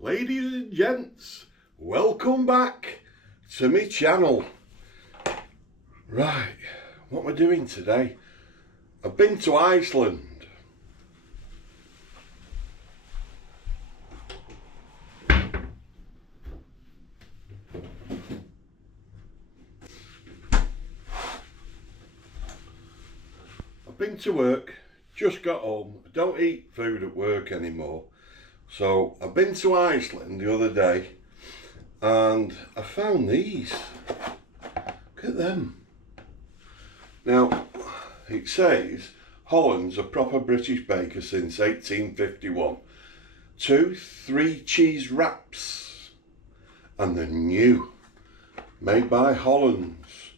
Ladies and gents, welcome back to my channel. Right, what am I doing today? I've been to Iceland. I've been to work, just got home. I don't eat food at work anymore. So I've been to Iceland the other day and I found these. Look at them. Now, it says Holland's a proper British baker since 1851. 3 cheese wraps and they're new, made by Holland's.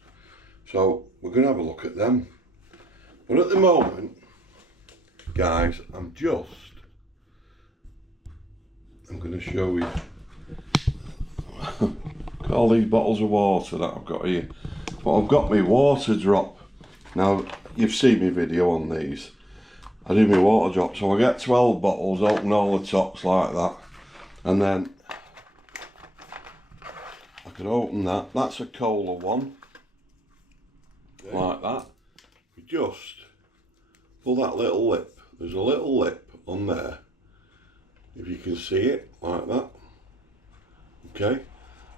So we're going to have a look at them. But at the moment, guys, I'm going to show you all these bottles of water that I've got here. But I've got my Waterdrop. Now, you've seen my video on these. I do my Waterdrop, so I get 12 bottles, open all the tops like that. And then I can open that. That's a cola one. Okay. Like that. You just pull that little lip. There's a little lip on there. If you can see it, like that. Okay,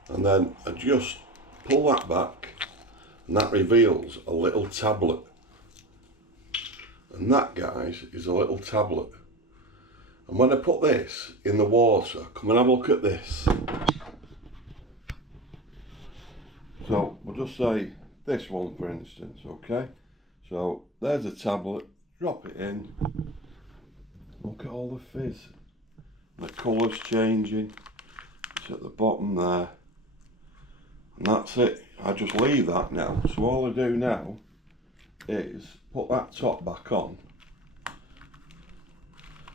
and then I just pull that back and that reveals a little tablet. And that, guys, is a little tablet. And when I put this in the water, come and have a look at this. So we'll just say this one for instance, okay? So there's a tablet, drop it in. Look at all the fizz. The colour's changing. It's at the bottom there. And that's it. I just leave that now. So all I do now is put that top back on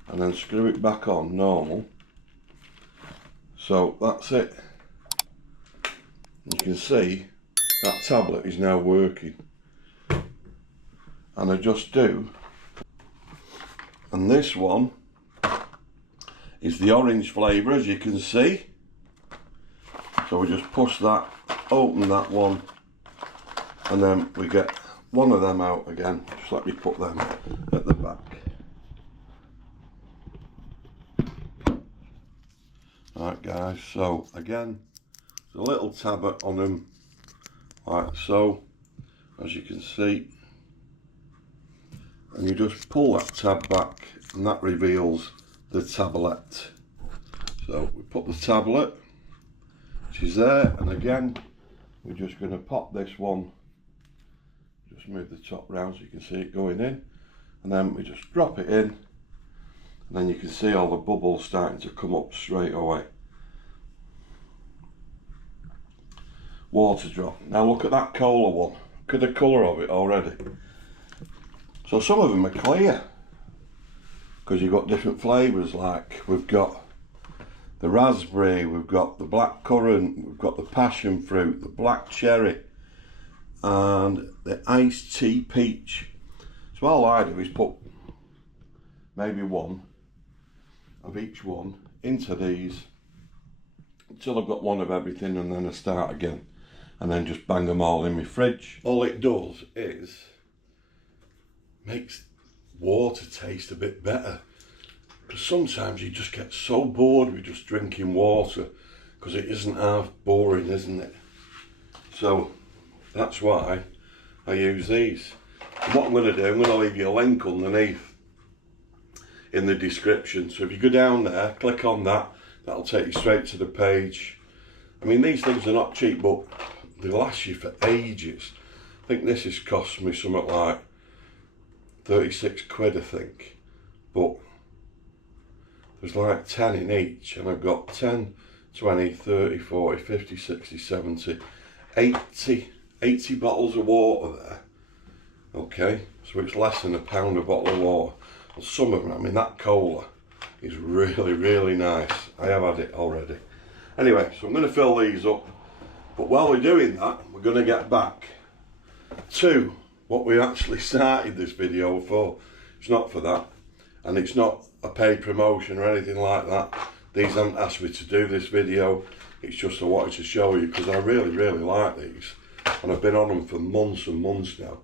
and then screw it back on normal. So that's it. You can see that tablet is now working. And I just do. And this one is the orange flavour, as you can see. So we just push that, open that one, and then we get one of them out again. Just let me put them at the back. Alright guys, so again, there's a little tablet on them, like so, as you can see. And you just pull that tab back and that reveals the tablet. So we put the tablet, which is there, and again we're just going to pop this one, just move the top round so you can see it going in, and then we just drop it in, and then you can see all the bubbles starting to come up straight away. Waterdrop. Now look at that cola one. Look at the colour of it already. So some of them are clear, because you've got different flavours, like we've got the raspberry, we've got the black currant, we've got the passion fruit, the black cherry, and the iced tea peach. So all I do is put maybe one of each one into these until I've got one of everything, and then I start again, and then just bang them all in my fridge. All it does is makes water taste a bit better, because sometimes you just get so bored with just drinking water, because it isn't half boring, isn't it? So that's why I use these. And what I'm going to do, I'm going to leave you a link underneath in the description, so if you go down there, click on that, that'll take you straight to the page. I mean, these things are not cheap, but they last you for ages. I think this has cost me something like 36 quid, I think, but there's like 10 in each, and I've got 10, 20, 30, 40, 50, 60, 70, 80 bottles of water there. Okay, so it's less than £1 a bottle of water. And some of them, I mean, that cola is really, really nice. I have had it already. Anyway, so I'm going to fill these up, but while we're doing that, we're going to get back to what we actually started this video for. It's not for that, and it's not a paid promotion or anything like that. these haven't asked me to do this video. It's just I wanted to show you because I really like these, and I've been on them for months and months now,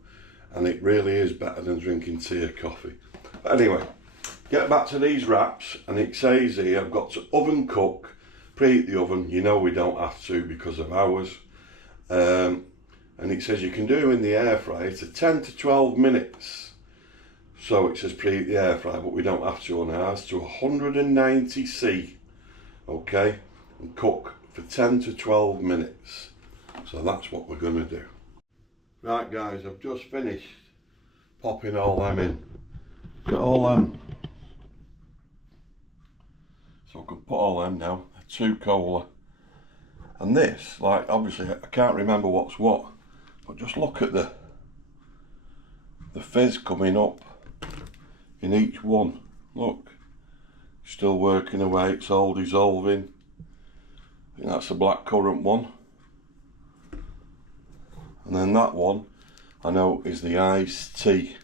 and it really is better than drinking tea or coffee. But anyway, get back to these wraps, and it says here I've got to oven cook, preheat the oven. You know we don't have to because of hours. And it says you can do in the air fryer to 10 to 12 minutes. So it says preheat the air fryer, but we don't have to on ours, to 190°C. Okay, and cook for 10 to 12 minutes. So that's what we're going to do. Right guys, I've just finished popping all them in. Got all them. So I can put all them now. 2 cola. And this, like, obviously I can't remember what's what, but just look at the fizz coming up in each one. Look, still working away, it's all dissolving. I think that's the blackcurrant one. And then that one, I know, is the iced tea,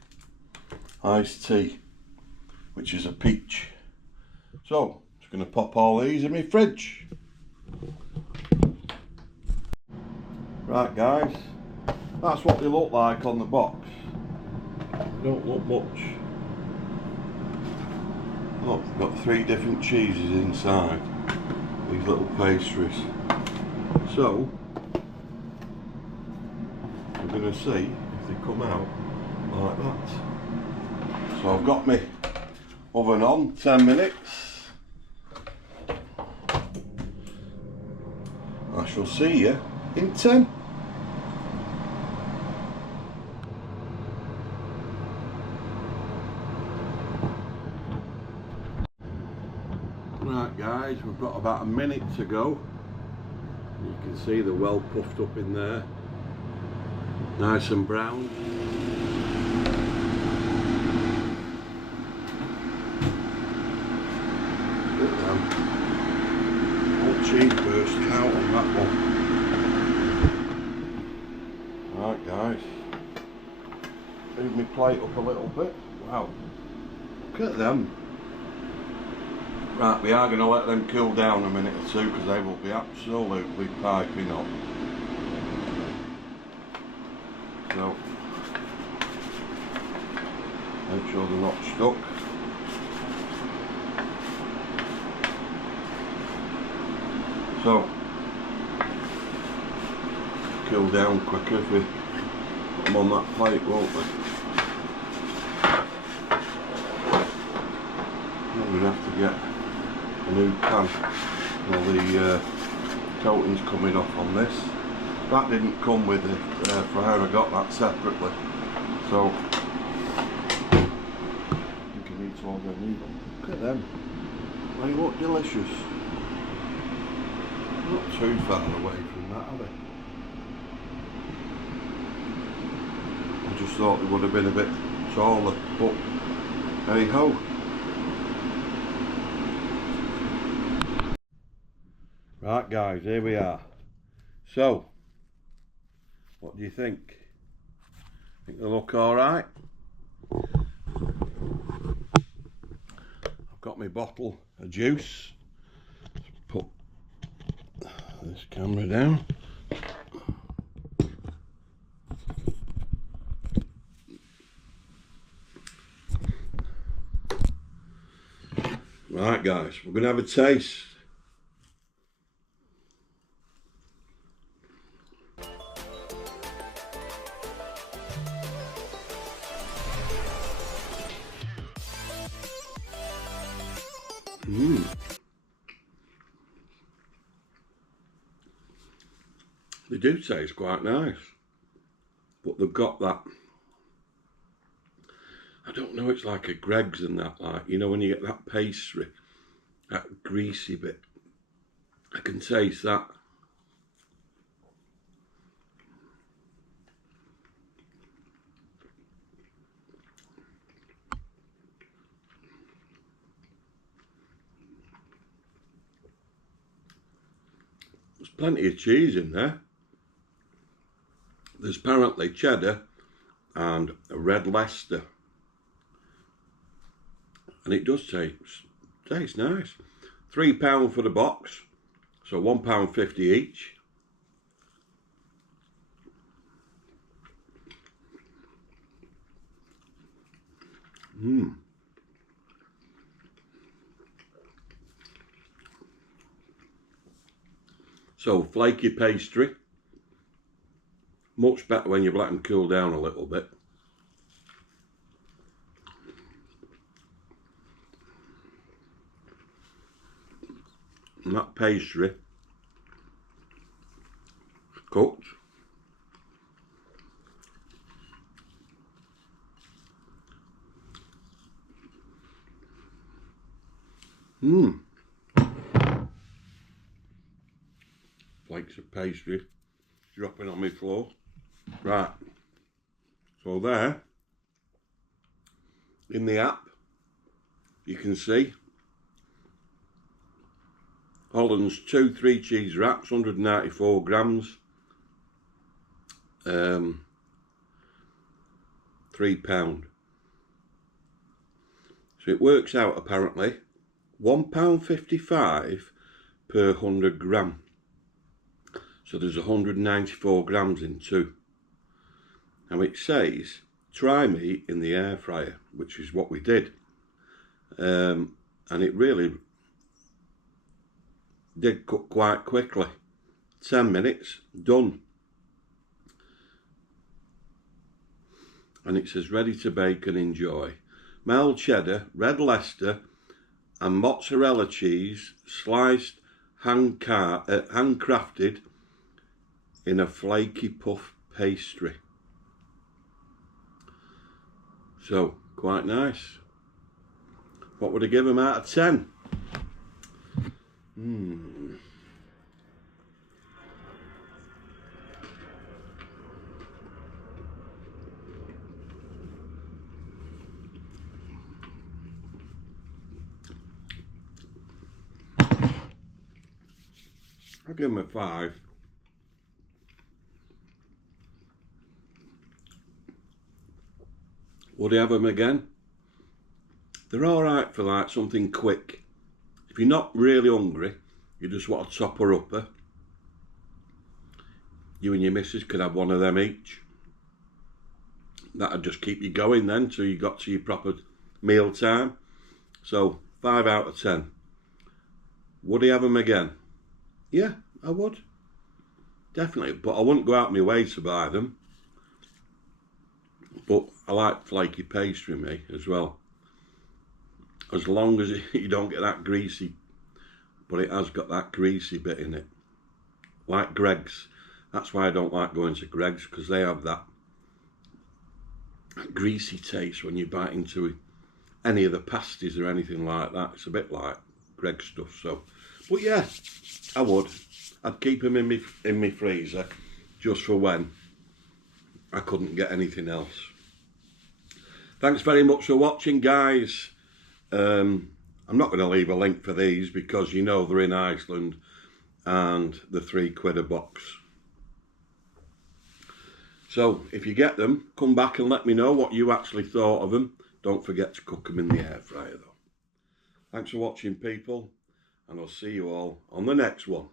which is a peach. So, just going to pop all these in my fridge. Right guys, that's what they look like on the box. They don't look much. Look, they've got 3 different cheeses inside, these little pastries. So, we're going to see if they come out like that. So I've got my oven on, 10 minutes. I shall see you in 10. Right guys, we've got about a minute to go. You can see they're well puffed up in there, nice and brown. Look at them, all cheese bursting out on that one. Right guys, move my plate up a little bit. Wow, look at them. Right, we are going to let them cool down a minute or two because they will be absolutely piping hot. So, make sure they're not stuck. So, cool down quicker if we put them on that plate, won't we? Then we'd have to get a new pan. Well, the coating's coming off on this. That didn't come with the air fryer, I got that separately. So, I think I need to order a new one. Look at them. They look delicious. Not too far away from that, are they? I just thought they would have been a bit taller, but hey ho. Right guys, here we are. So, what do you think? Think they look alright? I've got my bottle of juice. Put this camera down. Right guys, we're going to have a taste. They do taste quite nice, but they've got that, I don't know, it's like a Greggs and that, like, you know, when you get that pastry, that greasy bit, I can taste that. There's plenty of cheese in there. There's apparently cheddar and a red Leicester, and it does taste nice. £3 for the box, so £1.50 each. So flaky pastry, much better when you've let them cool down a little bit. And that pastry cooked. Flakes of pastry dropping on my floor. Right, so there in the app you can see Holland's 2 3 cheese wraps, 194 grams, £3. So it works out apparently £1.55 per 100 gram. So there's 194 grams in 2. Now it says try me in the air fryer, which is what we did, and it really did cook quite quickly. 10 minutes, done. And it says ready to bake and enjoy. Mild cheddar, red Leicester and mozzarella cheese, sliced, handcrafted in a flaky puff pastry. So, quite nice. What would I give them out of 10? I'll give them a 5. Would I have them again? They're alright for like something quick. If you're not really hungry, you just want a topper-upper, you and your missus could have one of them each. That'd just keep you going then till you got to your proper meal time. So 5 out of 10. Would I have them again? Yeah, I would. Definitely, but I wouldn't go out of my way to buy them. But I like flaky pastry, me, as well. As long as you don't get that greasy, but it has got that greasy bit in it. Like Greggs. That's why I don't like going to Greggs, because they have that greasy taste when you bite into any of the pasties or anything like that. It's a bit like Greggs stuff, so. But yeah, I would. I'd keep them in my freezer just for when I couldn't get anything else. Thanks very much for watching, guys. I'm not going to leave a link for these because you know they're in Iceland and the £3 a box. So if you get them, come back and let me know what you actually thought of them. Don't forget to cook them in the air fryer though. Thanks for watching, people, and I'll see you all on the next one.